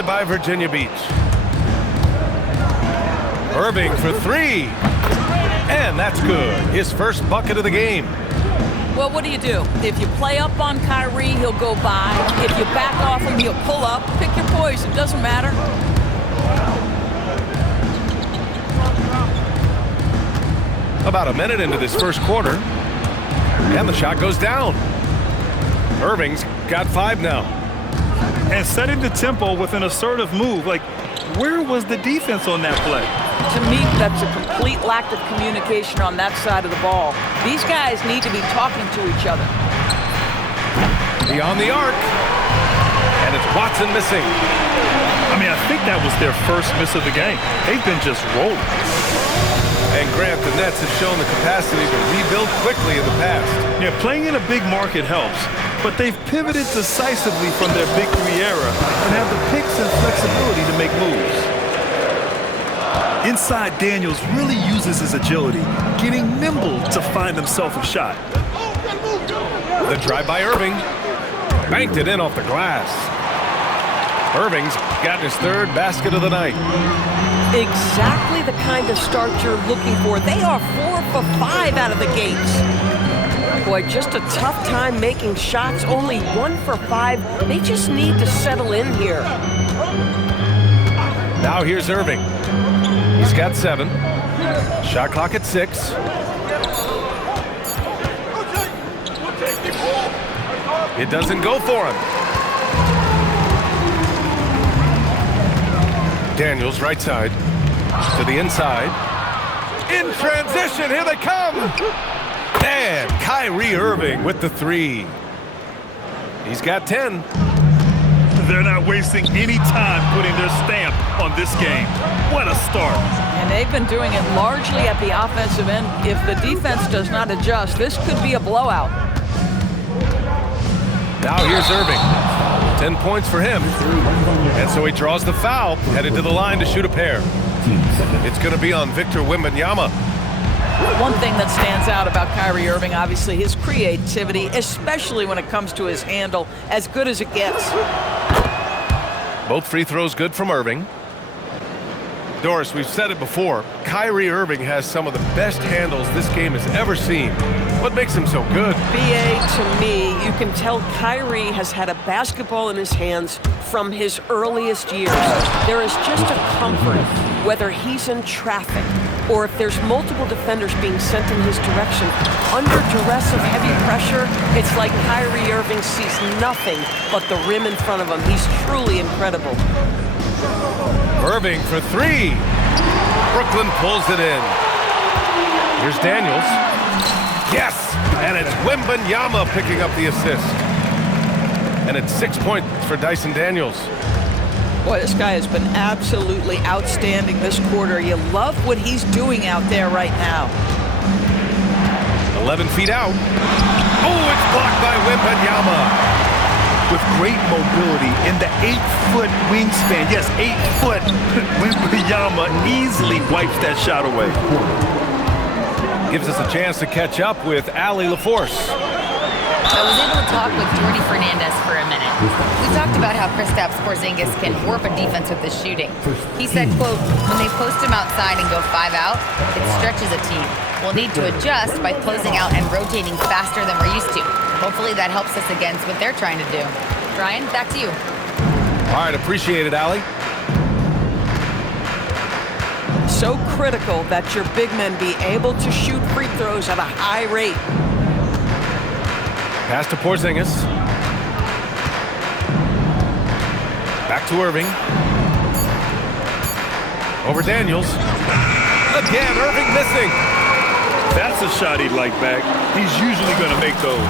By Virginia Beach. Irving for three. And that's good. His first bucket of the game. Well, what do? If you play up on Kyrie, he'll go by. If you back off him, he'll pull up. Pick your poison. It doesn't matter. About a minute into this first quarter. And the shot goes down. Irving's got 5 now. And setting the tempo with an assertive move. Like, where was the defense on that play? To me, that's a complete lack of communication on that side of the ball. These guys need to be talking to each other. Beyond the arc. And it's Watson missing. I mean, I think that was their first miss of the game. They've been just rolling. And Grant, the Nets have shown the capacity to rebuild quickly in the past. Yeah, playing in a big market helps. But they've pivoted decisively from their Big Three era and have the picks and flexibility to make moves. Inside, Daniels really uses his agility, getting nimble to find himself a shot. The drive by Irving. Banked it in off the glass. Irving's gotten his 3rd basket of the night. Exactly the kind of start you're looking for. They are 4 for 5 out of the gates. Boy, just a tough time making shots. Only 1 for 5. They just need to settle in here. Now here's Irving. He's got 7. Shot clock at 6. It doesn't go for him. Daniels right side to the inside. In transition, here they come. And Kyrie Irving with the 3. He's got 10. They're not wasting any time putting their stamp on this game. What a start. And they've been doing it largely at the offensive end. If the defense does not adjust, this could be a blowout. Now here's Irving. 10 points for him. And so he draws the foul, headed to the line to shoot a pair. It's going to be on Victor Wembanyama. One thing that stands out about Kyrie Irving, obviously, his creativity, especially when it comes to his handle, as good as it gets. Both free throws good from Irving. Doris, we've said it before, Kyrie Irving has some of the best handles this game has ever seen. What makes him so good? B.A., to me, you can tell Kyrie has had a basketball in his hands from his earliest years. There is just a comfort, whether he's in traffic or if there's multiple defenders being sent in his direction. Under duress of heavy pressure, it's like Kyrie Irving sees nothing but the rim in front of him. He's truly incredible. Irving for 3. Brooklyn pulls it in. Here's Daniels. Yes! And it's Wembanyama picking up the assist. And it's 6 points for Dyson Daniels. Boy, this guy has been absolutely outstanding this quarter. You love what he's doing out there right now. 11 feet out. Oh, it's blocked by Wembanyama. With great mobility in the 8-foot wingspan. Yes, 8 foot. Wembanyama easily wipes that shot away. Gives us a chance to catch up with Allie LaForce. I was able to talk with Jordi Fernandez for a minute. We talked about how Kristaps Porzingis can warp a defense with his shooting. He said, quote, when they post him outside and go 5 out, it stretches a team. We'll need to adjust by closing out and rotating faster than we're used to. Hopefully that helps us against what they're trying to do. Brian, back to you. All right, appreciate it, Allie. So critical that your big men be able to shoot free throws at a high rate. Pass to Porzingis. Back to Irving. Over Daniels. Again, Irving missing. That's a shot he'd like back. He's usually going to make those.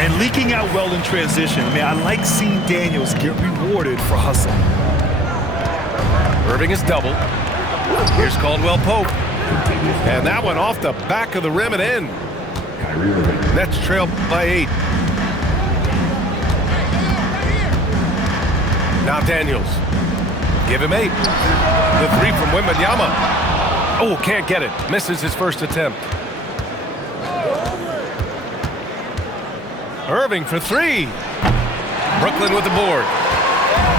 And leaking out well in transition. Man, I like seeing Daniels get rewarded for hustle. Irving is doubled. Here's Caldwell Pope. And that one off the back of the rim and in. Nets trail by 8. Now Daniels. Give him 8. The 3 from Wembanyama. Oh, can't get it. Misses his first attempt. Irving for 3. Brooklyn with the board.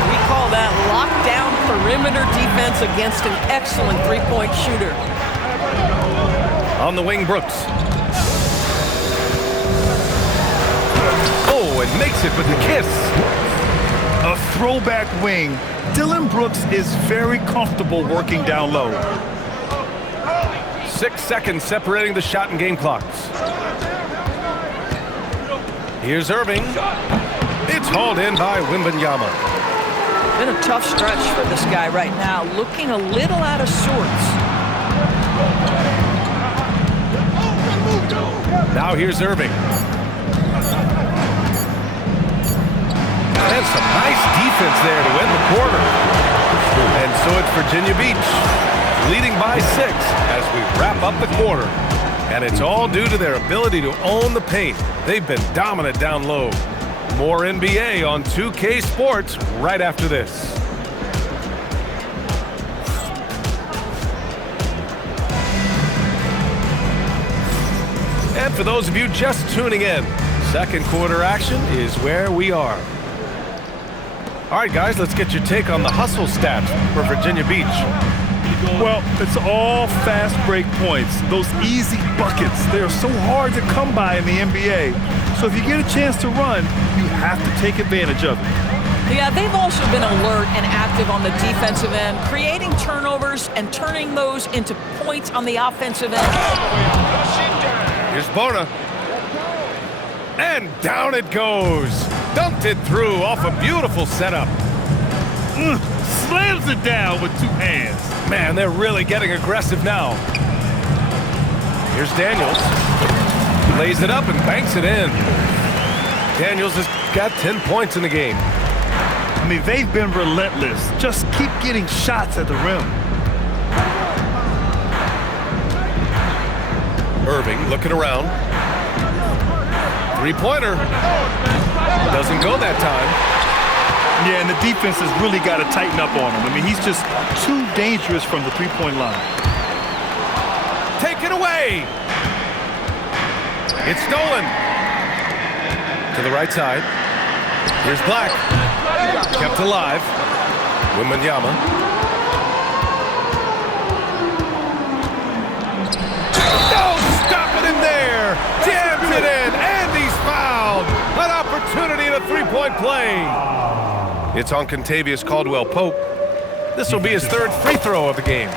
We call that lockdown perimeter defense against an excellent three-point shooter. On the wing, Brooks. Oh, and makes it with the kiss. A throwback wing. Dillon Brooks is very comfortable working down low. 6 seconds separating the shot and game clocks. Here's Irving. It's hauled in by Wembanyama. Been a tough stretch for this guy right now, looking a little out of sorts. Now here's Irving. And some nice defense there to end the quarter. And so it's Virginia Beach, leading by 6 as we wrap up the quarter. And it's all due to their ability to own the paint. They've been dominant down low. More NBA on 2K Sports right after this. And for those of you just tuning in, second quarter action is where we are. All right, guys, let's get your take on the hustle stats for Virginia Beach. Well, it's all fast break points. Those easy buckets, they are so hard to come by in the NBA. So if you get a chance to run, you have to take advantage of it. Yeah, they've also been alert and active on the defensive end, creating turnovers and turning those into points on the offensive end. Here's Bona. And down it goes. Dumped it through off a beautiful setup. Slams it down with 2 hands. Man, they're really getting aggressive now. Here's Daniels. Lays it up and banks it in. Daniels has got 10 points in the game. I mean, they've been relentless. Just keep getting shots at the rim. Irving looking around. Three-pointer. Doesn't go that time. Yeah, and the defense has really got to tighten up on him. I mean, he's just too dangerous from the three-point line. Take it away. It's stolen. To the right side. Here's Black. Kept alive. Wembanyama. No, stop it in there. Jams it in, and he's fouled. An opportunity in a three-point play. It's on Contavious Caldwell-Pope. This will be his 3rd free throw of the game.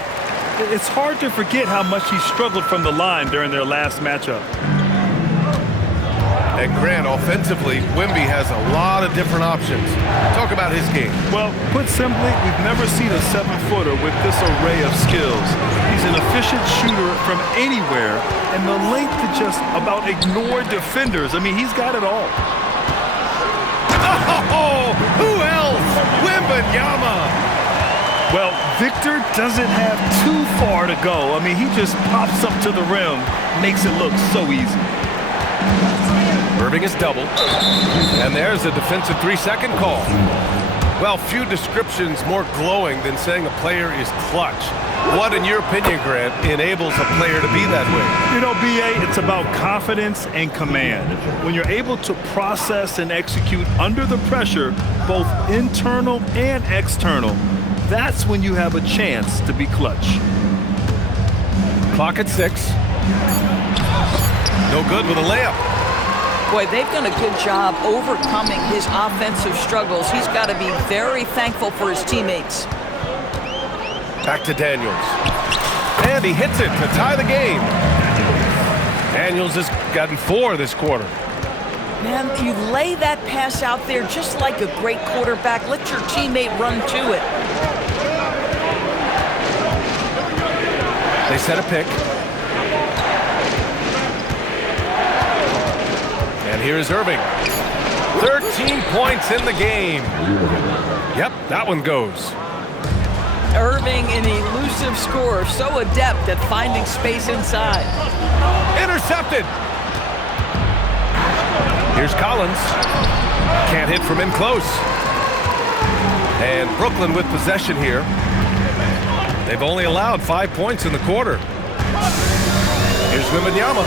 It's hard to forget how much he struggled from the line during their last matchup. And Grant, offensively, Wemby has a lot of different options. Talk about his game. Well, put simply, we've never seen a 7-footer with this array of skills. He's an efficient shooter from anywhere, and the length to just about ignore defenders. I mean, he's got it all. Oh, who else? Wembanyama. Well, Victor doesn't have too far to go. I mean, he just pops up to the rim, makes it look so easy. Irving is doubled. And there's a defensive 3-second call. Well, few descriptions more glowing than saying a player is clutch. What, in your opinion, Grant, enables a player to be that way? You know, B.A., it's about confidence and command. When you're able to process and execute under the pressure, both internal and external, that's when you have a chance to be clutch. Clock at 6. No good with a layup. Boy, they've done a good job overcoming his offensive struggles. He's got to be very thankful for his teammates. Back to Daniels. And he hits it to tie the game. Daniels has gotten 4 this quarter. Man, you lay that pass out there just like a great quarterback. Let your teammate run to it. They set a pick. And here's Irving. 13 points in the game. Yep, that one goes. Irving, an elusive scorer, so adept at finding space inside. Intercepted. Here's Collins. Can't hit from in close. And Brooklyn with possession here. They've only allowed 5 points in the quarter. Here's Wembanyama.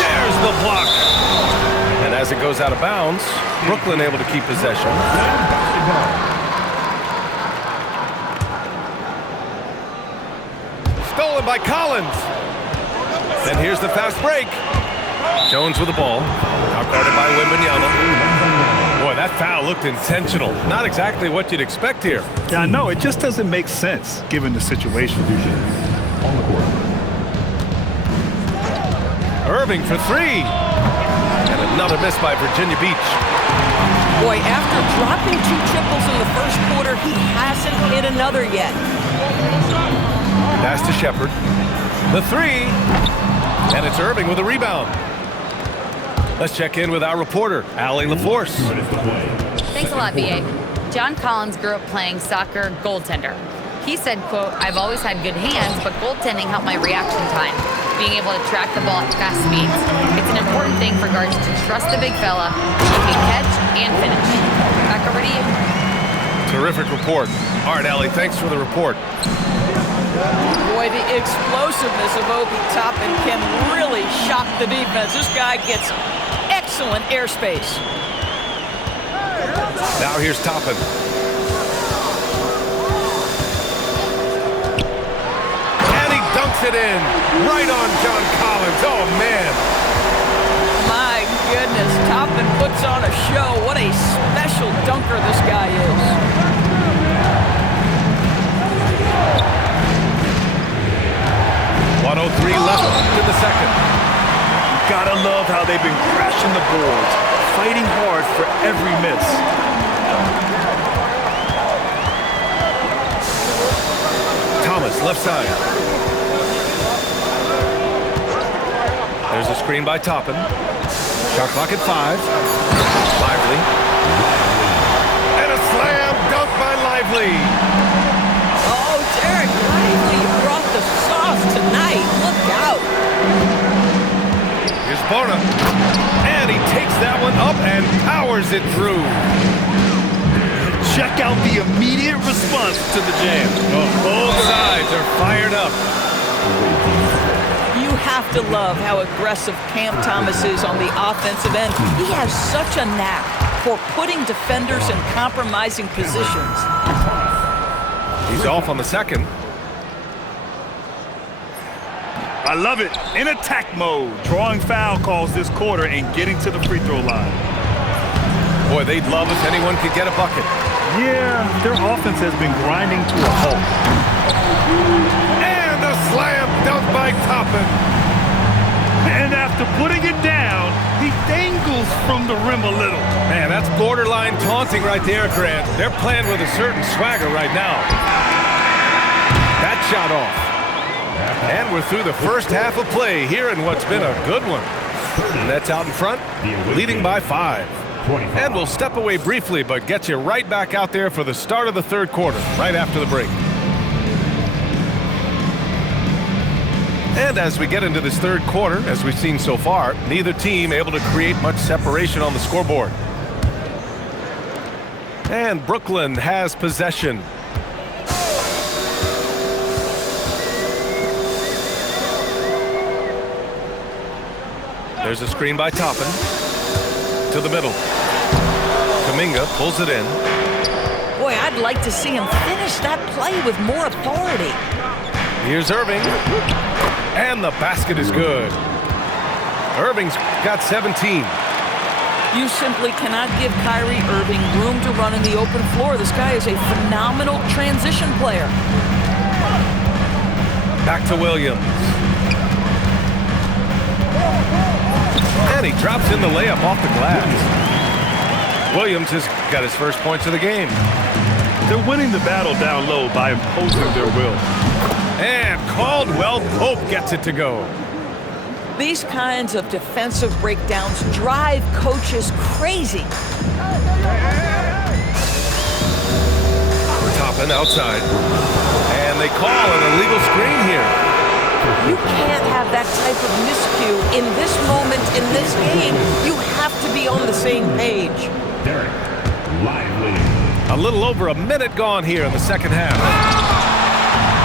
There's the block. And as it goes out of bounds, Brooklyn able to keep possession. stolen by Collins. And here's the fast break. Jones with the ball. Out guarded by Wembanyama. Boy, that foul looked intentional. Not exactly what you'd expect here. Yeah, I know. It just doesn't make sense given the situation. Irving for three. And another miss by Virginia Beach. Boy, after dropping 2 triples in the first quarter, he hasn't hit another yet. Pass to Shepard. The three. And it's Irving with a rebound. Let's check in with our reporter, Allie LaForce. Thanks a lot, B.A. John Collins grew up playing soccer goaltender. He said, quote, "I've always had good hands, but goaltending helped my reaction time. Being able to track the ball at fast speeds. It's an important thing for guards to trust the big fella. He can catch and finish." Back over to you. Terrific report. All right, Allie, thanks for the report. Boy, the explosiveness of Obi Toppin can really shock the defense. This guy gets excellent airspace. Now here's Toppin. And he dunks it in. Right on John Collins. Oh, man. My goodness, Toppin puts on a show. What a special dunker this guy is. 1:03 left in the second. Gotta love how they've been crashing the boards, fighting hard for every miss. Thomas, left side. There's a screen by Toppin. Shot clock at 5. Lively. And a slam dunk by Lively. Oh, Derek Lively, you brought the sauce tonight. Look out. Here's Bona. And he takes that one up and powers it through. Check out the immediate response to the jam. Both sides are fired up. You have to love how aggressive Cam Thomas is on the offensive end. He has such a knack for putting defenders in compromising positions. He's off on the second. I love it. In attack mode, drawing foul calls this quarter and getting to the free throw line. Boy, they'd love if anyone could get a bucket. Yeah, their offense has been grinding to a halt. And a slam dunk by Toppin. And after putting it down, he dangles from the rim a little. Man, that's borderline taunting right there, Grant. They're playing with a certain swagger right now. That shot off. And we're through the first half of play here in what's been a good one. Nets out in front, leading by 5. And we'll step away briefly, but get you right back out there for the start of the third quarter, right after the break. And as we get into this third quarter, as we've seen so far, neither team able to create much separation on the scoreboard. And Brooklyn has possession. There's a screen by Toppin. To the middle. Kuminga pulls it in. Boy, I'd like to see him finish that play with more authority. Here's Irving. And the basket is good. Irving's got 17. You simply cannot give Kyrie Irving room to run in the open floor. This guy is a phenomenal transition player. Back to Williams. And he drops in the layup off the glass. Williams has got his first points of the game. They're winning the battle down low by imposing their will. And Caldwell Pope gets it to go. These kinds of defensive breakdowns drive coaches crazy. Toppin outside. And they call an illegal screen here. You can't have that type of miscue in this moment, in this game. You have to be on the same page. Derek Lively. A little over a minute gone here in the second half.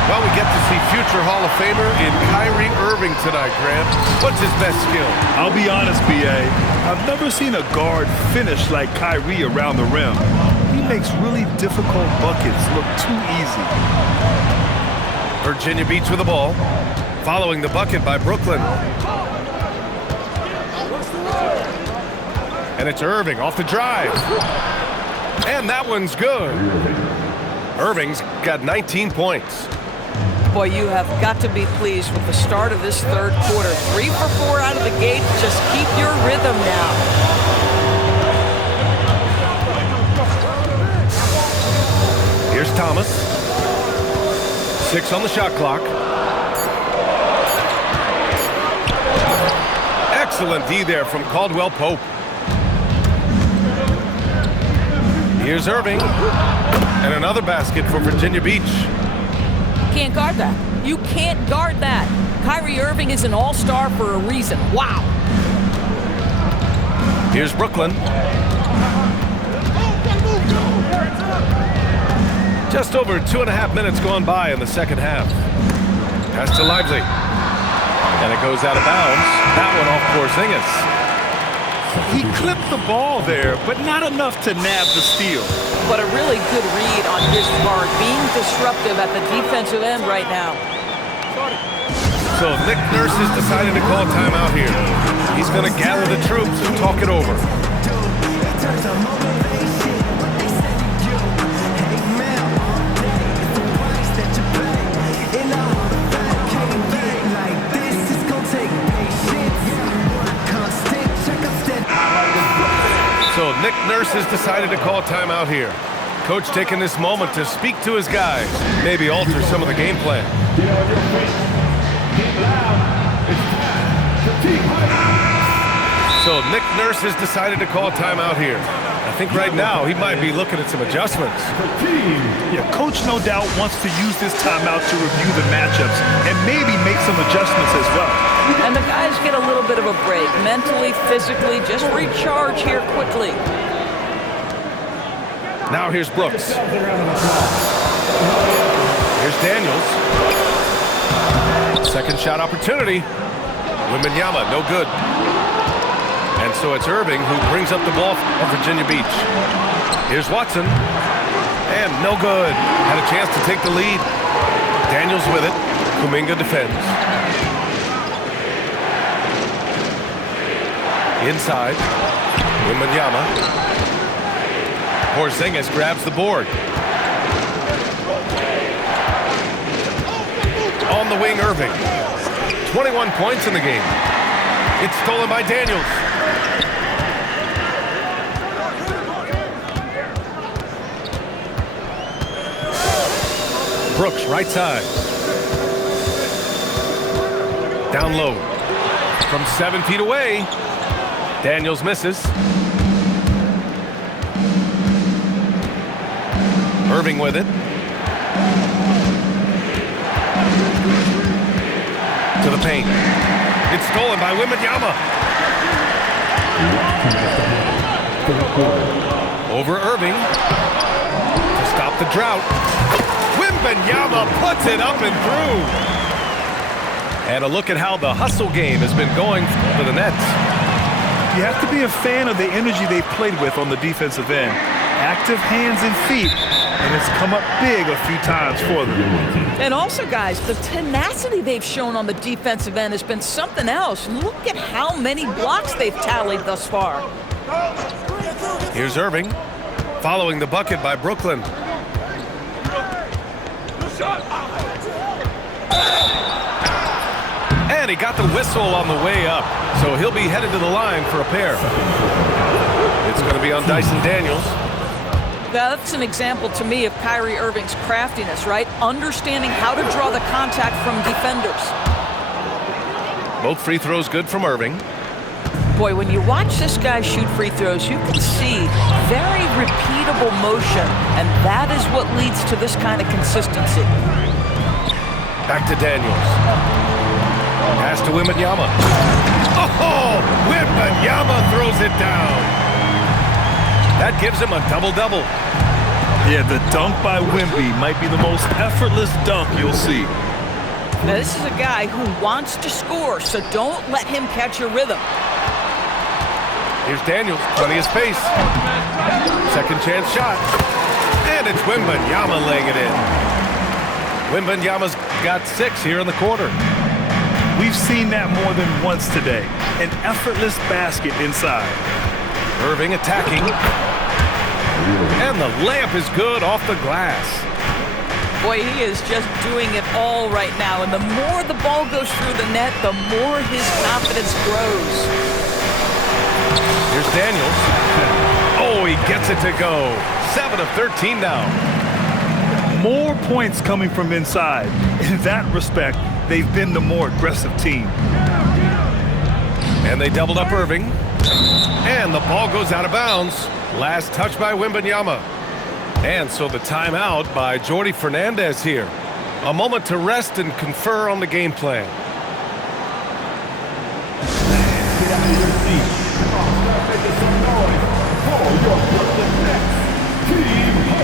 Well, we get to see future Hall of Famer in Kyrie Irving tonight, Grant. What's his best skill? I'll be honest, B.A. I've never seen a guard finish like Kyrie around the rim. He makes really difficult buckets look too easy. Virginia Beach with the ball, following the bucket by Brooklyn. And it's Irving off the drive. And that one's good. Irving's got 19 points. Boy, you have got to be pleased with the start of this third quarter. 3 for 4 out of the gate. Just keep your rhythm now. Here's Thomas. 6 on the shot clock. Excellent D there from Caldwell Pope. Here's Irving. And another basket for Virginia Beach. Can't guard that. You can't guard that. Kyrie Irving is an all-star for a reason. Wow. Here's Brooklyn. Just over 2.5 minutes gone by in the second half. Pass to Lively. And it goes out of bounds. That one off Porzingis. He clipped the ball there, but not enough to nab the steal. But a really good read on his part, being disruptive at the defensive end right now. So Nick Nurse has decided to call timeout here. He's going to gather the troops and talk it over. So Nick Nurse has decided to call timeout here. Coach taking this moment to speak to his guys, maybe alter some of the game plan. So Nick Nurse has decided to call timeout here. I think right now he might be looking at some adjustments. Yeah, Coach no doubt wants to use this timeout to review the matchups and maybe make some adjustments as well. And the guys get a little bit of a break, mentally, physically, just recharge here quickly. Now here's Brooks. Here's Daniels. Second shot opportunity. Wembanyama, no good. And so it's Irving who brings up the ball for Virginia Beach. Here's Watson. And no good. Had a chance to take the lead. Daniels with it. Kuminga defends. Inside. Wembanyama. Porzingis grabs the board. On the wing, Irving. 21 points in the game. It's stolen by Daniels. Brooks, right side. Down low. From 7 feet away. Daniels misses. Irving with it. To the paint. It's stolen by Wembanyama. Over Irving. To stop the drought. Wembanyama puts it up and through. And a look at how the hustle game has been going for the Nets. You have to be a fan of the energy they played with on the defensive end. Active hands and feet, and it's come up big a few times for them. And also, guys, the tenacity they've shown on the defensive end has been something else. Look at how many blocks they've tallied thus far. Here's Irving, following the bucket by Brooklyn. And he got the whistle on the way up, so he'll be headed to the line for a pair. It's going to be on Dyson Daniels. That's an example to me of Kyrie Irving's craftiness, right? Understanding how to draw the contact from defenders. Both free throws good from Irving. Boy, when you watch this guy shoot free throws, you can see very repeatable motion, and that is what leads to this kind of consistency. Back to Daniels. Pass to Wembanyama. Oh, Wembanyama throws it down. That gives him a double-double. Yeah, the dunk by Wemby might be the most effortless dunk you'll see. Now, this is a guy who wants to score, so don't let him catch your rhythm. Here's Daniels, plenty of space. Second chance shot. And it's Wembanyama laying it in. Wembanyama's got 6 here in the quarter. We've seen that more than once today. An effortless basket inside. Irving attacking. And the layup is good off the glass. Boy, he is just doing it all right now. And the more the ball goes through the net, the more his confidence grows. Here's Daniels. Oh, he gets it to go. 7 of 13 now. More points coming from inside. In that respect, they've been the more aggressive team. And they doubled up Irving. And the ball goes out of bounds. Last touch by Wembanyama. And so the timeout by Jordi Fernandez here. A moment to rest and confer on the game plan. Get out of your seat. Come on, start making some noise for your Brooklyn Nets. Team Hope.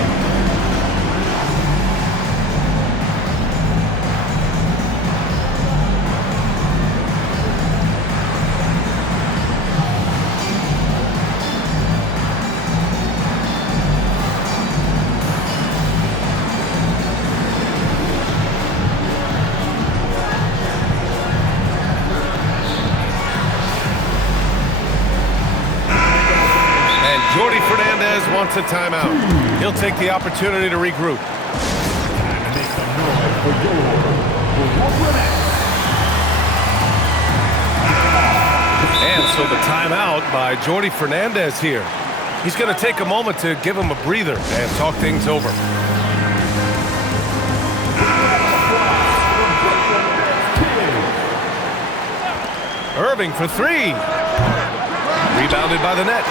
Jordi Fernandez wants a timeout. He'll take the opportunity to regroup. Time to make some noise for your Brooklyn Nets. And so the timeout by Jordi Fernandez here. He's going to take a moment to give him a breather and talk things over. Irving for 3. Rebounded by the Nets.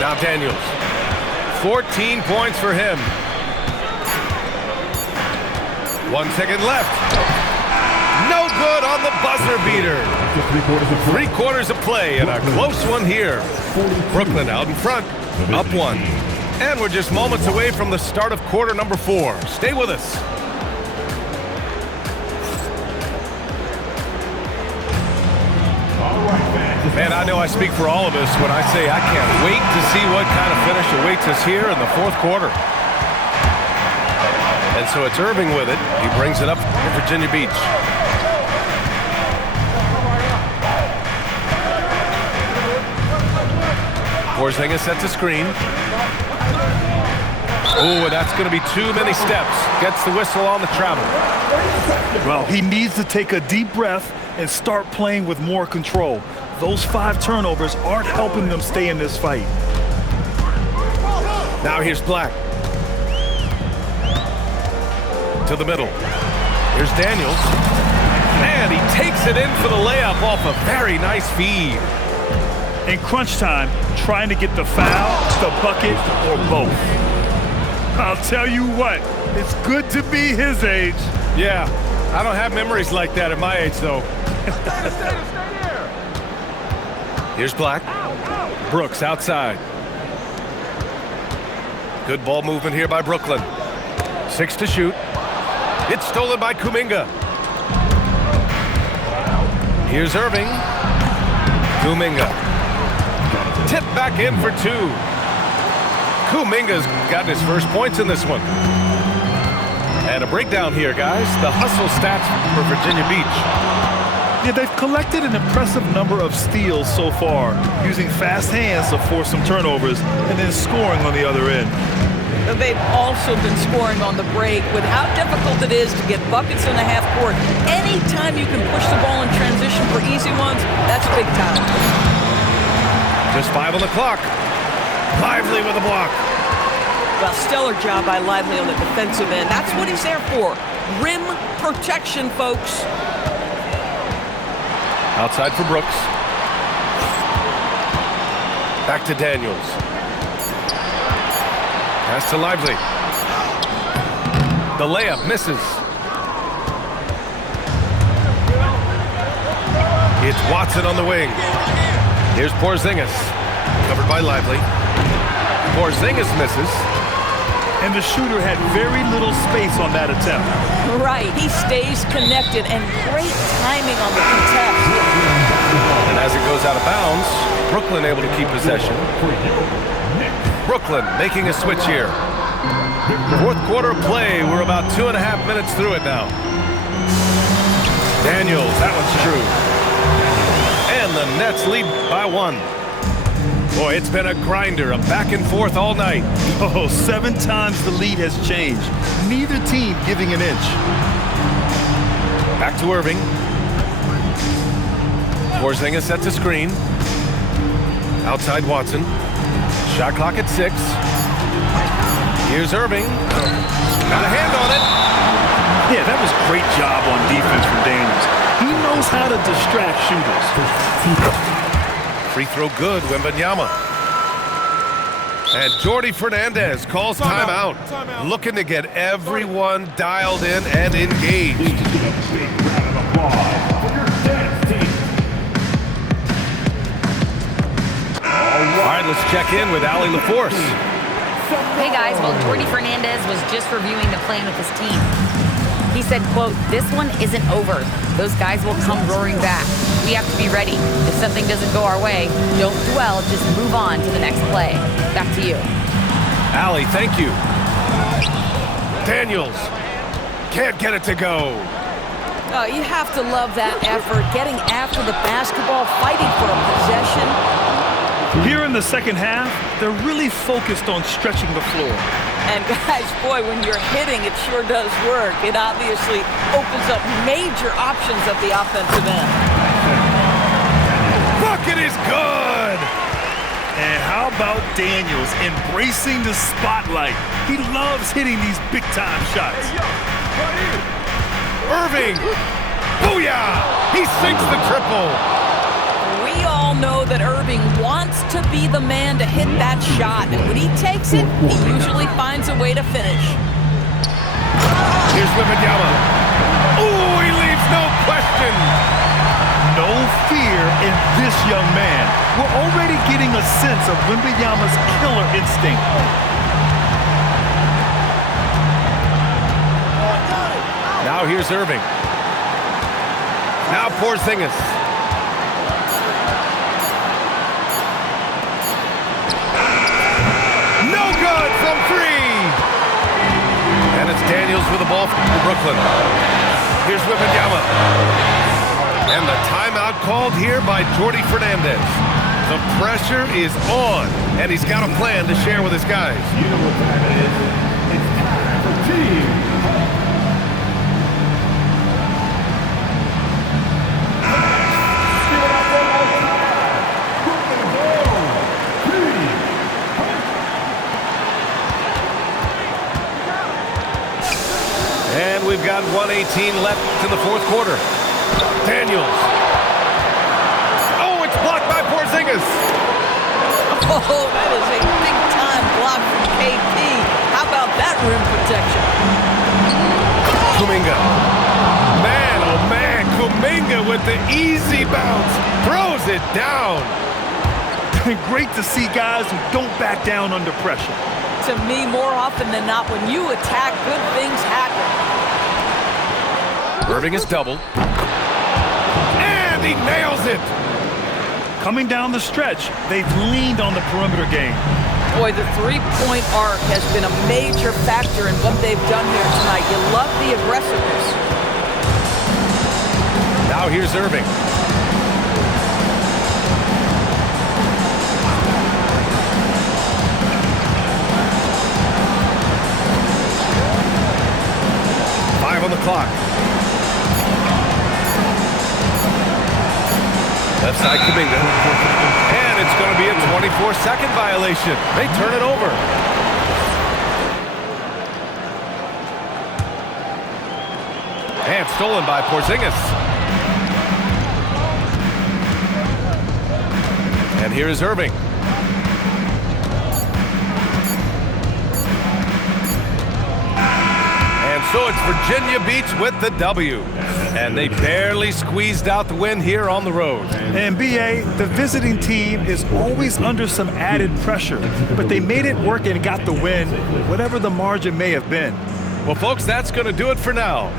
Now Daniels. 14 points for him. 1 second left. No good on the buzzer beater. 3 quarters of play and a close one here. Brooklyn out in front, up 1. And we're just moments away from the start of quarter number 4. Stay with us. Man, I know I speak for all of us when I say I can't wait to see what kind of finish awaits us here in the 4th quarter. And so it's Irving with it. He brings it up for Virginia Beach. Porzingis sets a screen. Oh, and that's going to be too many steps. Gets the whistle on the travel. Well, he needs to take a deep breath and start playing with more control. Those 5 turnovers aren't helping them stay in this fight. Now here's Black. To the middle. Here's Daniels. And he takes it in for the layup off a very nice feed. In crunch time, trying to get the foul, the bucket, or both. I'll tell you what, it's good to be his age. Yeah, I don't have memories like that at my age, though. Here's Black. Brooks outside. Good ball movement here by Brooklyn. 6 to shoot. It's stolen by Kuminga. Here's Irving. Kuminga. Tip back in for 2. Kuminga's gotten his first points in this one. And a breakdown here, guys. The hustle stats for Virginia Beach. Yeah, they've collected an impressive number of steals so far, using fast hands to force some turnovers and then scoring on the other end. They've also been scoring on the break with how difficult it is to get buckets in the half court. Anytime you can push the ball in transition for easy ones, that's big time. Just 5 on the clock. Lively with a block. Well, stellar job by Lively on the defensive end. That's what he's there for. Rim protection, folks. Outside for Brooks. Back to Daniels. Pass to Lively. The layup misses. It's Watson on the wing. Here's Porzingis. Covered by Lively. Porzingis misses. And the shooter had very little space on that attempt. Right, he stays connected and great timing on the contest. And as it goes out of bounds, Brooklyn able to keep possession. For your Nets. Brooklyn making a switch here. Fourth quarter play. We're about 2.5 minutes through it now. Daniels, that one's true. And the Nets lead by 1. Boy, it's been a grinder, a back and forth all night. Oh, 7 times the lead has changed. Neither team giving an inch. Back to Irving. Porzingis sets a screen. Outside Watson. Shot clock at 6. Here's Irving. Got a hand on it. Yeah, that was a great job on defense from Daniels. He knows how to distract shooters. Free throw good, Wembanyama. And Jordi Fernandez calls timeout. Looking to get everyone dialed in and engaged. Big round of applause for your dance team. All right, let's check in with Allie LaForce. Hey guys, well, Jordi Fernandez was just reviewing the plan with his team. He said, quote, "This one isn't over. Those guys will come roaring back. We have to be ready. If something doesn't go our way, don't dwell, just move on to the next play." Back to you. Allie, thank you. Daniels can't get it to go. Oh, you have to love that effort, getting after the basketball, fighting for a possession. Here in the second half, they're really focused on stretching the floor. And guys, boy, when you're hitting, it sure does work. It obviously opens up major options at the offensive end. Bucket is good. And how about Daniels embracing the spotlight? He loves hitting these big-time shots. Irving. Booyah! He sinks the triple. We all know that Irving wants to be the man to hit that shot, and when he takes it, he usually finds a way to finish. Here's Wembanyama. Ooh, he leaves no question. No fear in this young man. We're already getting a sense of Wembanyama's killer instinct. Now here's Irving. Now Porzingis. No good from 3. And it's Daniels with the ball for Brooklyn. Here's Wembanyama. And the timeout called here by Jordi Fernandez. The pressure is on, and he's got a plan to share with his guys. You know what time it is. It's time for team. And we've got 1:18 left in the fourth quarter. Daniels. Oh, it's blocked by Porzingis. Oh, that is a big-time block from KP. How about that rim protection? Kuminga. Man, oh man, Kuminga with the easy bounce. Throws it down. Great to see guys who don't back down under pressure. To me, more often than not, when you attack, good things happen. Irving is doubled. And he nails it. Coming down the stretch, they've leaned on the perimeter game. Boy, the three-point arc has been a major factor in what they've done here tonight. You love the aggressiveness. Now here's Irving. On the clock. Left side Kuminga. And it's going to be a 24-second violation. They turn it over. And stolen by Porzingis. And here is Irving. So it's Virginia Beach with the W. And they barely squeezed out the win here on the road. And B.A., the visiting team is always under some added pressure, but they made it work and got the win, whatever the margin may have been. Well, folks, that's going to do it for now.